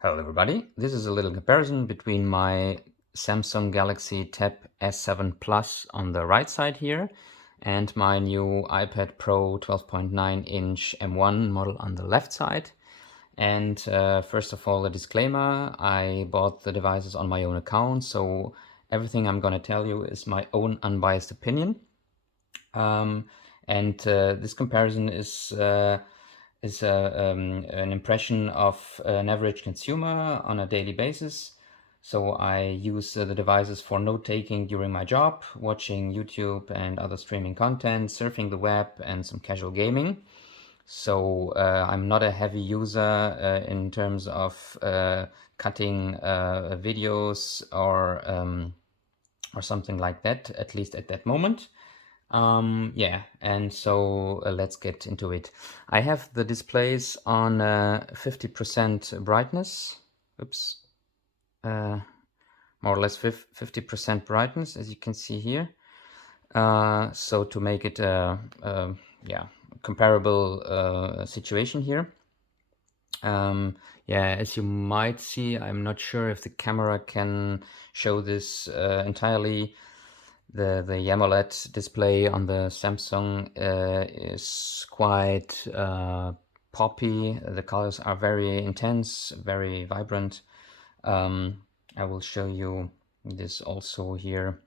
Hello everybody, this is a little comparison between my Samsung Galaxy Tab S7 Plus on the right side here and my new iPad Pro 12.9-inch M1 model on the left side. And first of all, a disclaimer, I bought the devices on my own account, so everything I'm gonna tell you is my own unbiased opinion. This comparison is an impression of an average consumer on a daily basis. So I use the devices for note-taking during my job, watching YouTube and other streaming content, surfing the web, and some casual gaming. So I'm not a heavy user in terms of cutting videos or something like that, at least at that moment. Yeah, and so let's get into it. I have the displays on 50% brightness. Oops. More or less 50% brightness, as you can see here. So to make it yeah, comparable situation here. Yeah, as you might see, I'm not sure if the camera can show this entirely. The AMOLED display on the Samsung is quite poppy. The colors are very intense, very vibrant. I will show you this also here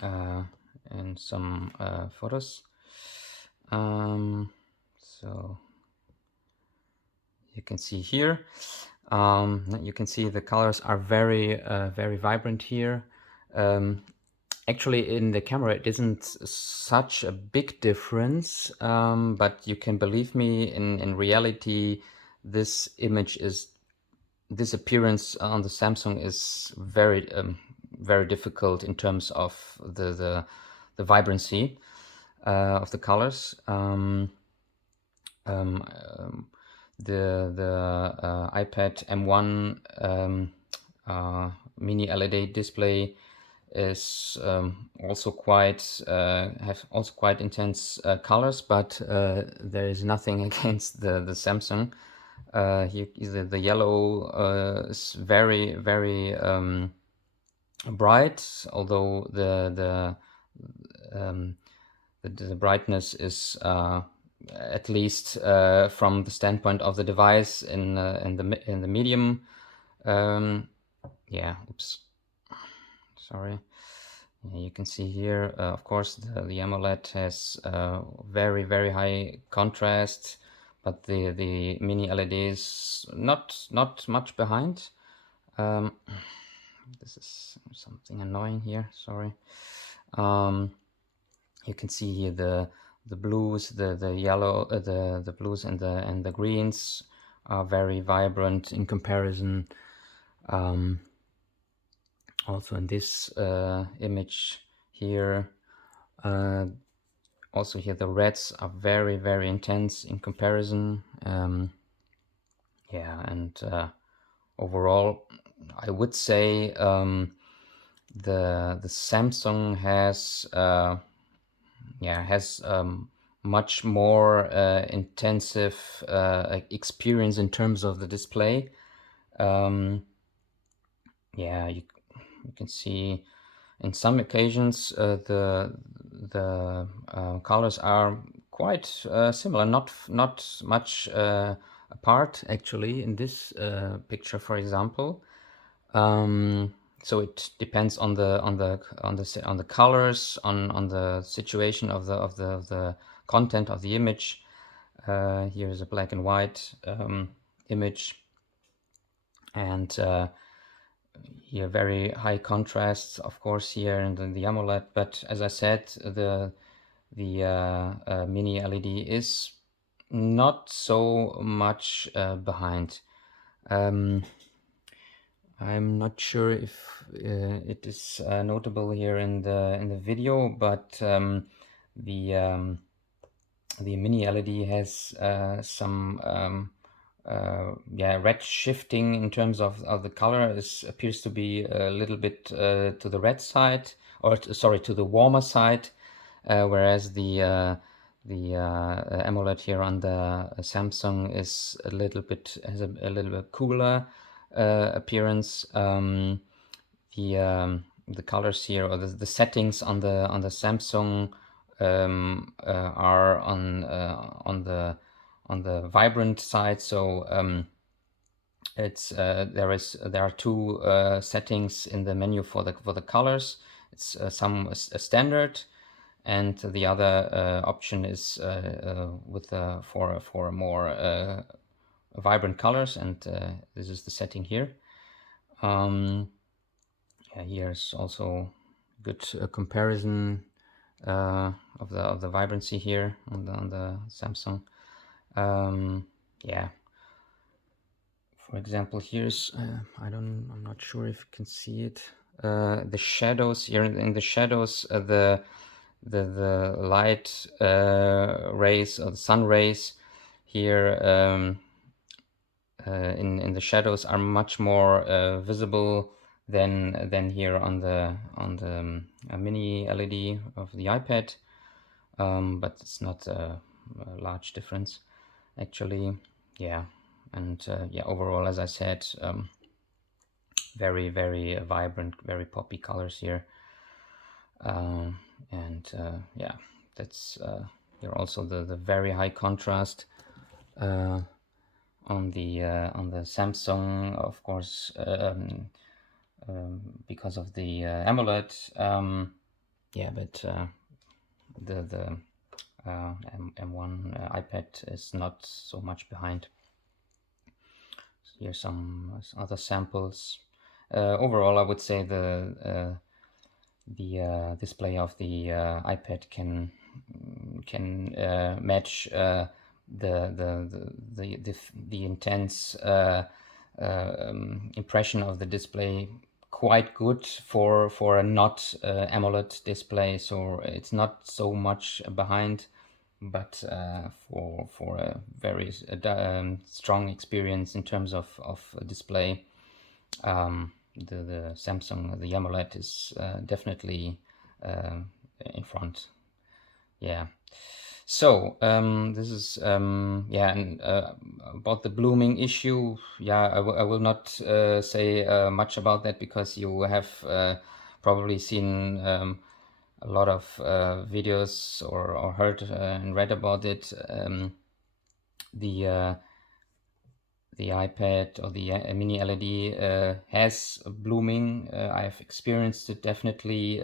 in some photos. So you can see here. You can see the colors are very vibrant here. Actually, in the camera, it isn't such a big difference, but you can believe me, in reality, this appearance on the Samsung is very difficult in terms of the vibrancy of the colors. The iPad M1 mini LED display is also quite have also quite intense colors, but there is nothing against the Samsung. Here the yellow is very bright, although the brightness is at least from the standpoint of the device in the medium. Yeah, oops. Sorry. Yeah, you can see here, of course, the AMOLED has very high contrast, but the mini LED is not much behind. This is something annoying here. Sorry. You can see here the blues, the yellow, the blues and the greens are very vibrant in comparison. Also in this image here, also here the reds are very intense in comparison. Yeah, and overall, I would say the Samsung has much more intensive experience in terms of the display. Yeah, you can see in some occasions the colors are quite similar, not much apart actually. In this picture, for example. So it depends on the colors, on the situation of the content of the image. Here is a black and white image, and here very high contrasts, of course, here in the AMOLED. But as I said, the mini LED is not so much behind. I'm not sure if it is notable here in the video, but the mini LED has some red shifting in terms of the color. Appears to be a little bit to the red side, or sorry, to the warmer side, whereas the AMOLED here on the Samsung is a little bit a little bit cooler appearance. The colors here, or the settings on the Samsung are on the vibrant side. So it's there are two settings in the menu for the colors. It's a standard, and the other option is for more vibrant colors, and this is the setting here. Yeah, here's also good comparison of the vibrancy here on the Samsung. Yeah. For example, here's I'm not sure if you can see it. The shadows here in the shadows, the light rays or the sun rays here in the shadows are much more visible than here on the mini LED of the iPad, but it's not a large difference actually. Yeah, and yeah, overall, as I said, very vibrant, very poppy colors here, and yeah, that's here also the very high contrast on the Samsung, of course, because of the AMOLED. Yeah, but the M1 iPad is not so much behind. Here's some other samples. Overall, I would say the display of the iPad can match the intense impression of the display quite good for a not AMOLED display. So it's not so much behind, but for a very strong experience in terms of display, the Samsung, the AMOLED is definitely in front. Yeah. So this is yeah, and about the blooming issue, yeah, I will not say much about that, because you have probably seen a lot of videos or heard and read about it. The the iPad or the mini LED has blooming. I've experienced it definitely.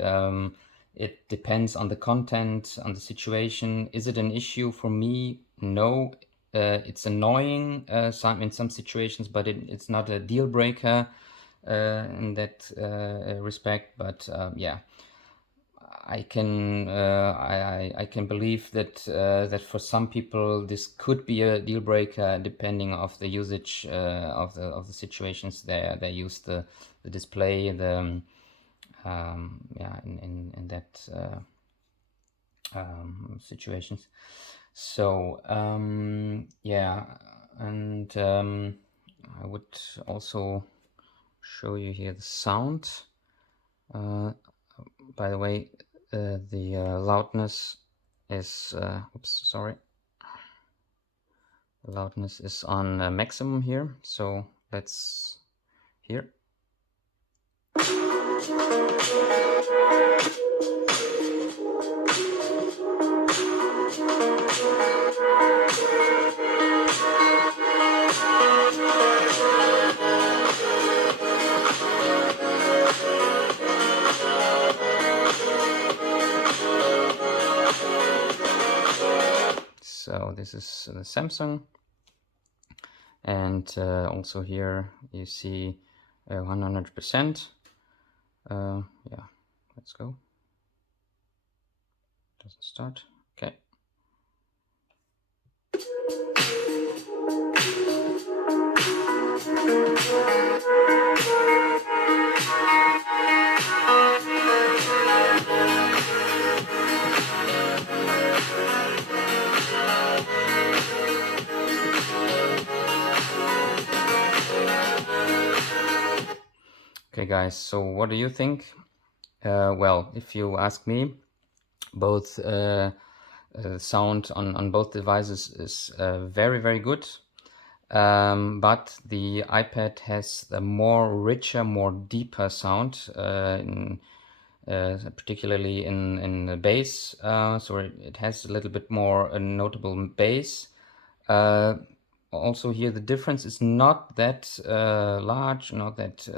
It depends on the content, on the situation. Is it an issue for me? No. It's annoying in some situations, but it's not a deal breaker in that respect. But yeah, I can believe that that for some people this could be a deal breaker, depending of the usage of the situations they use the display, yeah, in that situations. So yeah, and I would also show you here the sound. By the way, the loudness is oops, sorry. The loudness is on maximum here. So let's hear. So this is the Samsung, and also here you see 100%. Yeah, let's go. Doesn't start. Okay. Okay, guys, so what do you think? Well, if you ask me, both sound on both devices is very, very good. But the iPad has a more richer, more deeper sound, particularly in the bass. So it has a little bit more notable bass. Uh, Also here the difference is not that large, not that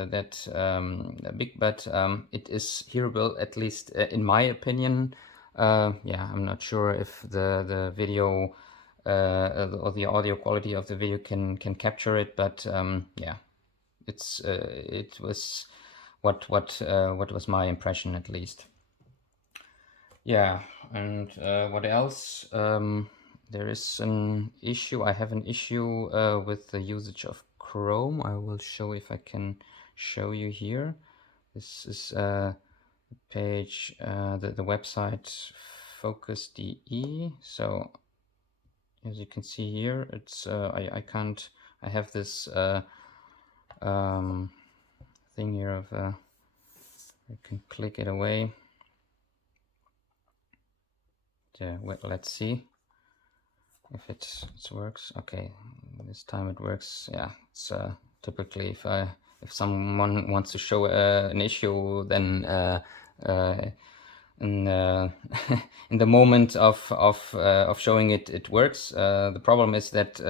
big, but it is hearable, at least in my opinion. Yeah, I'm not sure if the video or the audio quality of the video can capture it, but yeah, it was what was my impression, at least. Yeah, and what else? There is an issue. I have an issue with the usage of Chrome. I will show if I can show you here. This is the page, the website focus.de. So as you can see here, it's I can't. I have this thing here of I can click it away. Yeah, let's see if it works. Okay, this time it works. Yeah, it's typically if someone wants to show an issue, then in in the moment of showing it, it works. The problem is that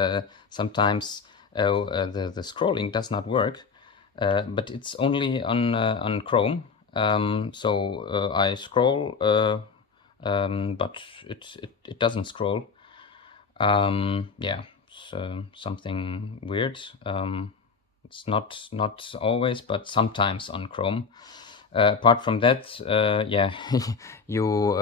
sometimes the scrolling does not work, but it's only on Chrome. So I scroll, but it doesn't scroll. Yeah, so something weird. It's not always, but sometimes on Chrome. Apart from that, yeah, you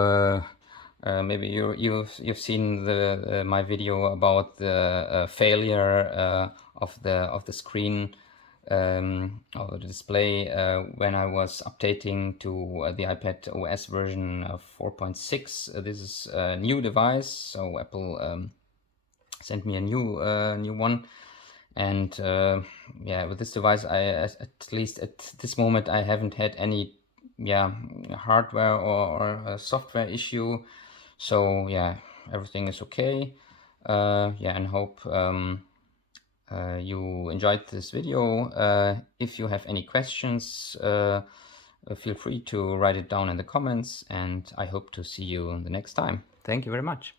maybe you've seen the my video about the failure of the screen or the display when I was updating to the iPad OS version of 4.6. This is a new device, so Apple sent me a new one, and yeah, with this device, at least at this moment, I haven't had any hardware or a software issue. So yeah, everything is okay. Yeah, and hope you enjoyed this video. If you have any questions, feel free to write it down in the comments, and I hope to see you the next time. Thank you very much.